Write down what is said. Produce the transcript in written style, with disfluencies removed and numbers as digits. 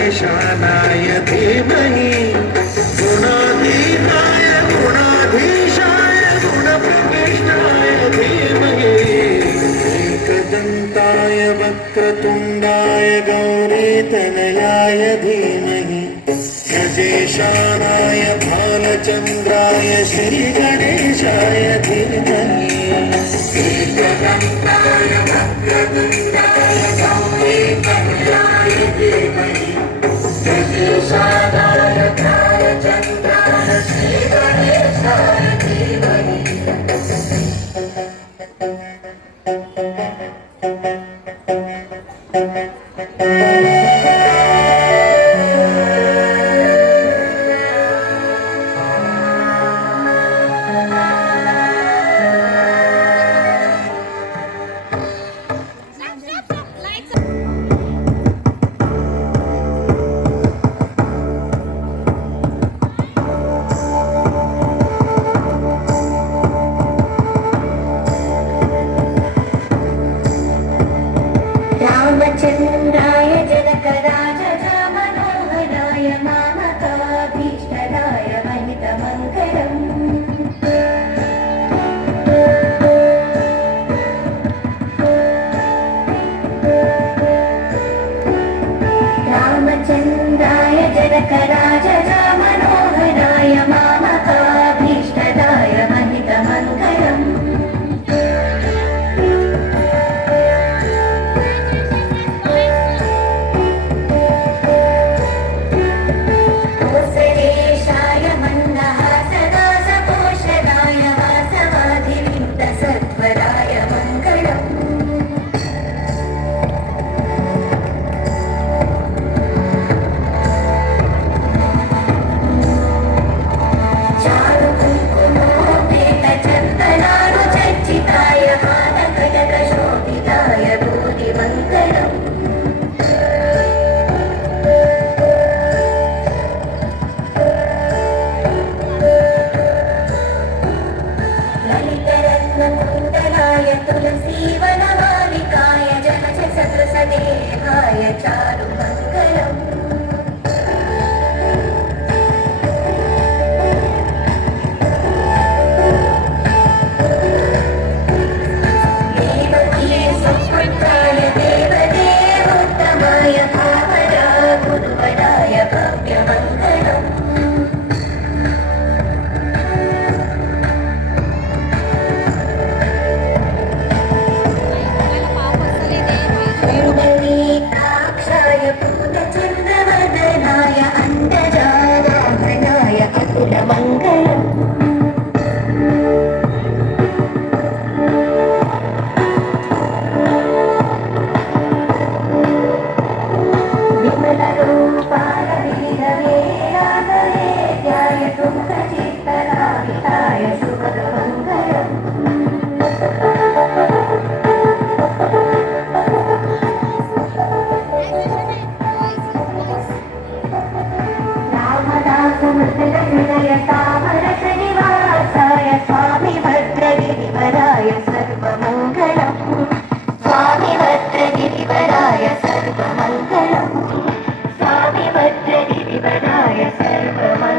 गणेशानाय धीमहि गुणातीताय गुणाधीशाय गुणप्रविष्टाय धीमहि एकदन्ताय वक्रतुण्डाय गौरीतनयाय धीमहि गजेशानाय भालचन्द्राय श्रीगणेशाय धीमहि एकदन्ताय वक्रतुण्डाय गौरीतनयाय धीमहि गजेशानाय भालचन्द्राय श्रीगणेशाय धीमहि रामचन्द्राय जनकराजजा मनोहराय मामकाभीष्टदाय महितमङ्गलम् रामचन्द्राय जनकराजजा मनोहराय मामकाभीष्टदाय महितमङ्गलम् तुलसीवनमालिकाय जनचसदृशदेहाय चारुमङ्गलम् देवकी सुपुत्राय देवदेवोत्तमाय भावरा गुरुवराय भव्यमङ्गलम् पूर्णचन्द्रवदनाय अण्डजावाहनाय अतुलमङ्गलम् विमलरूपाय वीरवीराभवेद्याय तुङ्गचित्तराहिताय शुभमङ्गलम् हृदय तामरसनिवासाय स्वामी भद्रगिरिवराय सर्वमङ्गलम् स्वामी भद्रगिरिवराय सर्वमङ्गलम् स्वामी भद्रगिरिवराय सर्वमङ्गलम्